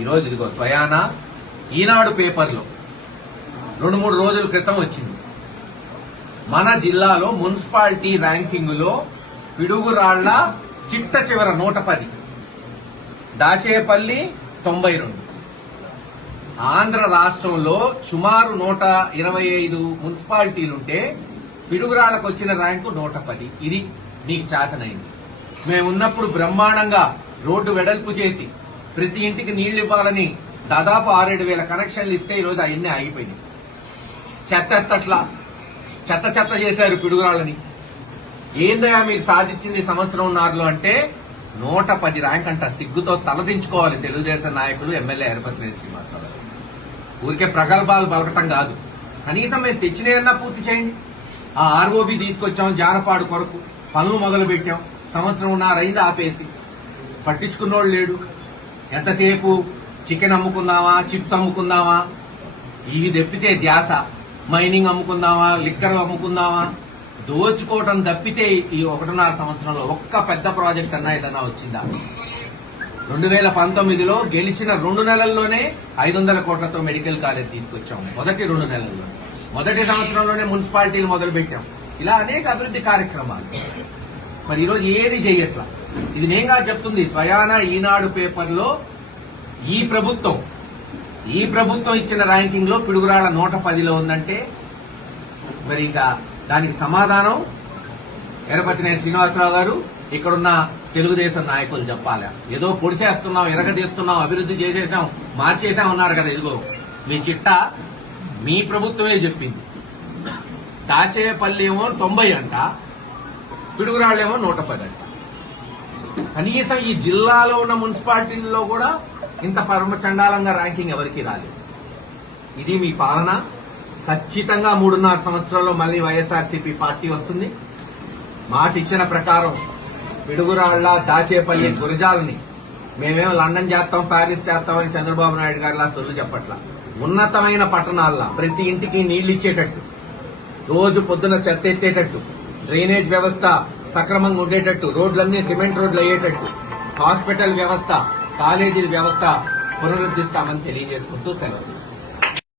ఈరోజు ఇదిగో స్వయాన ఈనాడు పేపర్లో రెండు మూడు రోజుల క్రితం వచ్చింది. మన జిల్లాలో మున్సిపాలిటీ ర్యాంకింగ్లో పిడుగురాళ్ళ చిట్ట చివర నూట పది దాచేపల్లి తొంభై రెండు. ఆంధ్ర రాష్ట్రంలో సుమారు నూట ఇరవై ఐదు మున్సిపాలిటీలుంటే పిడుగురాళ్ళకు వచ్చిన ర్యాంకు నూట పది. ఇది మీకు చేతనైంది. మేమున్నప్పుడు బ్రహ్మాండంగా రోడ్డు వెడల్పు చేసి ప్రతి ఇంటికి నీళ్ళు ఇవ్వాలని దాదాపు ఆరేడు వేల కనెక్షన్లు ఇస్తే ఈరోజు అవన్నీ ఆగిపోయినాయి. చెత్త ఎత్తట్లా? చెత్త చెత్త చేశారు పిడుగురాళ్ళని. ఏందయా మీరు సాధించింది సంవత్సరం నారులో అంటే నూట పది ర్యాంక్ అంట సిగ్గుతో తలదించుకోవాలి తెలుగుదేశం నాయకులు ఎమ్మెల్యే ఎరపతినేని శ్రీనివాసరావు ఊరికే ప్రగల్భాలు బలకటం కాదు. కనీసం మేము తెచ్చినయన్నా పూర్తి చేయండి. ఆ ఆర్ఓబి తీసుకొచ్చాం జానపాడు కొరకు. పనులు మొదలు పెట్టాం సంవత్సరం నారైంది ఆపేసి. పట్టించుకున్నోళ్ళు లేడు. ఎంతసేపు చికెన్ అమ్ముకుందామా చిప్స్ అమ్ముకుందామా? ఇవి తప్పితే ధ్యాస. మైనింగ్ అమ్ముకుందామా లిక్కర్ అమ్ముకుందామా? దోచుకోవటం తప్పితే ఈ ఒకటిన్నర సంవత్సరంలో ఒక్క పెద్ద ప్రాజెక్ట్ అన్నా ఏదన్నా వచ్చిందా? రెండు వేల పంతొమ్మిదిలో గెలిచిన రెండు నెలల్లోనే ఐదు వందల కోట్లతో మెడికల్ కాలేజ్ తీసుకొచ్చాం. మొదటి రెండు నెలల్లో. మొదటి సంవత్సరంలోనే మున్సిపాలిటీలు మొదలుపెట్టాం. ఇలా అనేక అభివృద్ధి కార్యక్రమాలు. మరి ఈరోజు ఏది చెయ్యట్లా ఇది నేంగా చెప్తుంది. స్వయాన ఈనాడు పేపర్లో ఈ ప్రభుత్వం ఈ ప్రభుత్వం ఇచ్చిన ర్యాంకింగ్లో పిడుగురాళ్ళ నూట పదిలో ఉందంటే మరి ఇంకా దానికి సమాధానం ఎరపతినేని శ్రీనివాసరావు గారు ఇక్కడున్న తెలుగుదేశం నాయకులు చెప్పాలి. ఏదో పొడిచేస్తున్నాం ఎరగదీస్తున్నాం అభివృద్ధి చేసేసాం మార్చేసాం ఉన్నారు కదా ఇదిగో. మీ చిట్ట మీ ప్రభుత్వమే చెప్పింది. దాచేపల్లి ఏమో తొంభై అంట. పిడుగురాళ్ళేమో నూట పది కనీసం ఈ జిల్లాలో ఉన్న మున్సిపాలిటీల్లో కూడా ఇంత పరమ చండాలంగా ర్యాంకింగ్ ఎవరికి రాలేదు. ఇది మీ పాలన. ఖచ్చితంగా మూడున్నర సంవత్సరంలో మళ్ళీ వైఎస్ఆర్సీపీ పార్టీ వస్తుంది. మాట ఇచ్చిన ప్రకారం పిడుగురాళ్ళ దాచేపల్లి గురజాలని మేమేం లండన్ చేస్తాం ప్యారిస్ చేస్తామని చంద్రబాబు నాయుడు గారిలా సొల్లు చెప్పట్లా. ఉన్నతమైన పట్టణాల్లో ప్రతి ఇంటికి నీళ్ళు ఇచ్చేటట్టు. రోజు పొద్దున చెత్త ఎత్తేటట్టు. డ్రైనేజ్ వ్యవస్థ సక్రమంగా ఉండేటట్టు రోడ్లన్నీ సిమెంట్ రోడ్లు అయ్యేటట్టు హాస్పిటల్ వ్యవస్థ కాలేజీల వ్యవస్థ పునరుద్ధిస్తామని తెలియజేసుకుంటూ సెలవు